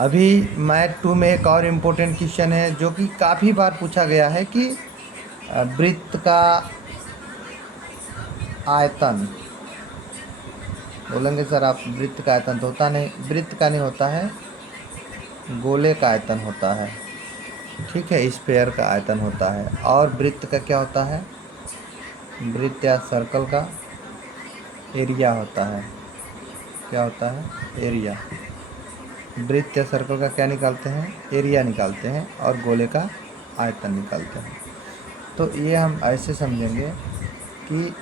अभी मैथ 2 में एक और इम्पोर्टेंट क्वेश्चन है जो कि काफ़ी बार पूछा गया है कि वृत्त का आयतन। बोलेंगे सर आप वृत्त का आयतन तो होता नहीं, वृत्त का नहीं होता है, गोले का आयतन होता है। ठीक है, स्फेयर का आयतन होता है। और वृत्त का क्या होता है? वृत्त या सर्कल का एरिया होता है। क्या होता है? एरिया। वृत्त या सर्कल का क्या निकालते हैं? एरिया निकालते हैं, और गोले का आयतन निकालते हैं। तो ये हम ऐसे समझेंगे कि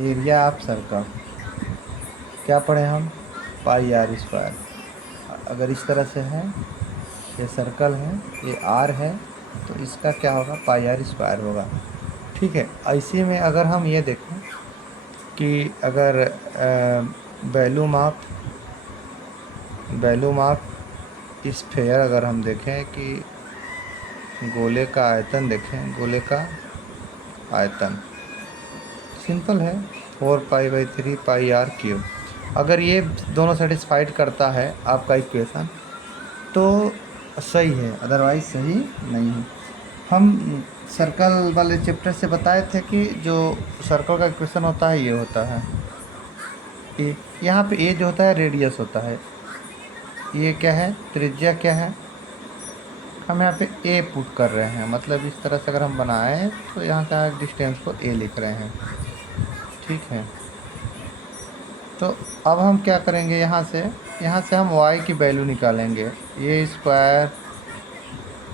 एरिया ऑफ सर्कल क्या पढ़े हम? पाई आर स्क्वायर। अगर इस तरह से है, ये सर्कल है, ये आर है, तो इसका क्या होगा? पाई आर स्क्वायर होगा। ठीक है, ऐसे में अगर हम ये देखें कि अगर वैल्यूम ऑफ स्फेयर अगर हम देखें कि गोले का आयतन देखें, गोले का आयतन सिंपल है 4π/3 पाई आर क्यूब। अगर ये दोनों सेटिस्फाइड करता है आपका इक्वेशन तो सही है, अदरवाइज सही नहीं है। हम सर्कल वाले चैप्टर से बताए थे कि जो सर्कल का इक्वेशन होता है ये होता है ए। यहाँ पे ए जो होता है रेडियस होता है, ये क्या है? त्रिज्या क्या है? हम यहाँ पे ए पुट कर रहे हैं, मतलब इस तरह से अगर हम बनाएं तो यहाँ का डिस्टेंस को ए लिख रहे हैं। ठीक है, तो अब हम क्या करेंगे? यहाँ से हम y की वैल्यू निकालेंगे, ए स्क्वायर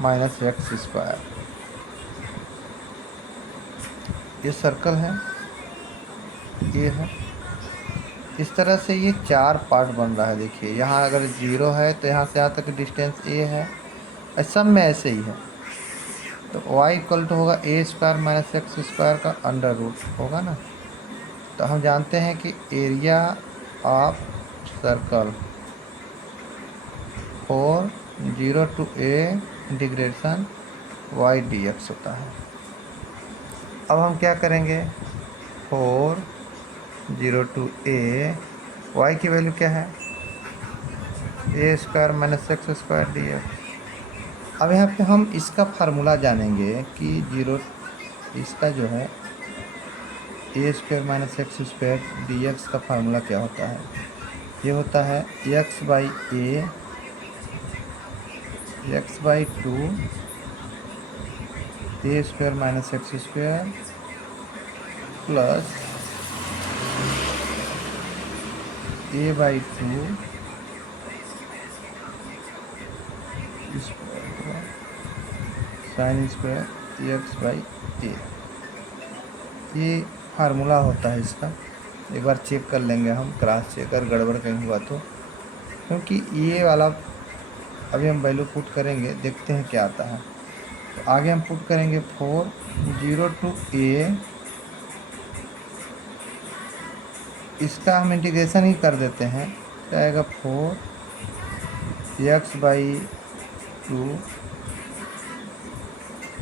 माइनस एक्स स्क्वायर। ये सर्कल है, ये है। इस तरह से ये 4 पार्ट बन रहा है। देखिए यहाँ अगर 0 है तो यहाँ से यहाँ तक डिस्टेंस a है, और सब में ऐसे ही है। तो y इक्वल टू होगा ए स्क्वायर माइनस एक्स स्क्वायर का अंडर रूट होगा ना। तो हम जानते हैं कि area of circle 0 to a integration y dx होता है। अब हम क्या करेंगे? 0 to a, y की वैल्यू क्या है? A square minus x square d x. अब यहाँ पे हम इसका फार्मूला जानेंगे कि इसका जो है a square minus x square d x का फार्मूला क्या होता है? ये होता है x by a x by 2 a square minus x square plus a by 2 sine square x by a. ये फार्मूला होता है इसका। एक बार चेक कर लेंगे हम, क्रॉस चेक, अगर गड़बड़ कहीं हुआ तो, क्योंकि ये वाला अभी हम वैल्यू पुट करेंगे, देखते हैं क्या आता है। तो आगे हम पुट करेंगे 0 to a, इसका हम इंटीग्रेशन ही कर देते हैं। क्या आएगा? 4x by 2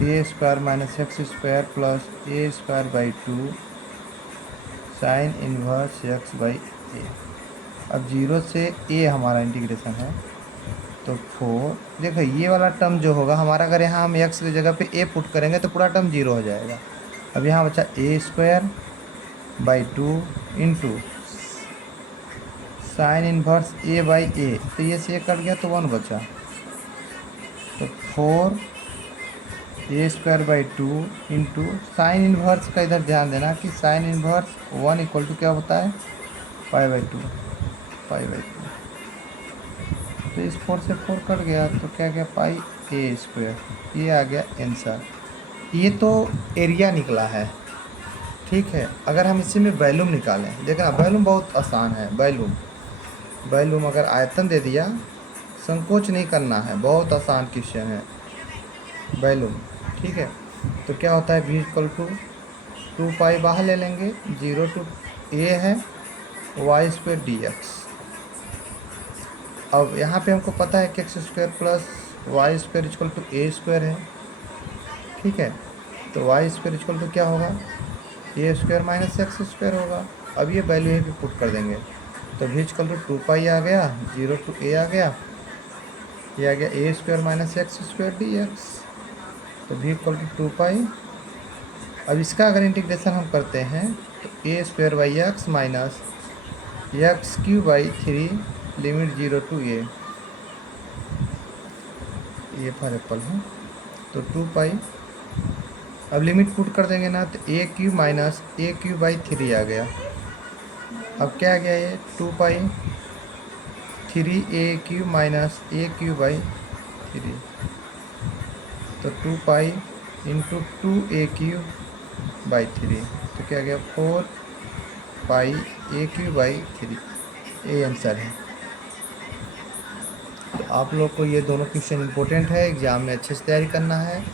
a square minus x square plus a square by 2 sine inverse x by a. अब 0 से ए हमारा इंटीग्रेशन है, तो 4। देखो ये वाला टर्म जो होगा हमारा, अगर यहाँ हम x की जगह पे a पुट करेंगे तो पूरा टर्म 0 हो जाएगा। अब यहाँ बचा a square by 2 into sine inverse a by a, तो ये से कट गया तो 1 बचा। तो 4 a square by 2 into sine inverse का इधर ध्यान देना कि साइन इनवर्स 1 इक्वल टू क्या होता है? Pi by 2, pi by 2। तो इस 4 से 4 कट गया तो क्या गया? पाई ए स्क्वायर। ये आ गया आंसर। ये तो एरिया निकला है। ठीक है, अगर हम इसी में वॉल्यूम निकालें, देखना वॉल्यूम बहुत आसान है। वॉल्यूम अगर आयतन दे दिया, संकोच नहीं करना है, बहुत आसान क्वेश्चन है वॉल्यूम। ठीक है, तो क्या होता है? v इक्वल टू 2 पाई बाहर ले लेंगे, 0 to a है वाई स्क्वायर डी एक्स। अब यहाँ पे हमको पता है कि x square plus y square equal to a square है। ठीक है, तो वाई स्क्वायर इक्वल टू क्या होगा? ए स्क्वायर माइनस एक्स स्क्वायर होगा। अब ये वैल्यू यहीं पे पुट कर देंगे, तो भी इक्वल टू 2 पाई आ गया, 0 to a आ गया, ये आ गया a square minus x square d x. तो भी इक्वल टू 2 पाई। अब इसका अगर इंटीग्रेशन हम करते हैं तो a square by x minus x q by 3 limit 0 to a, ये फॉर एप्पल है। तो 2 पाई, अब लिमिट पुट कर देंगे ना तो a q minus a q by 3 आ गया। अब क्या आ गया ये 2 pi 3 a q minus a q by 3, तो 2 पाई इंटू 2 a³ बाई 3, तो क्या आ गया 4 पाई a³ बाई 3, ये आंसर है। तो आप लोग को ये दोनों क्वेश्चन इंपॉर्टेंट है, एग्ज़ाम में अच्छे से तैयारी करना है।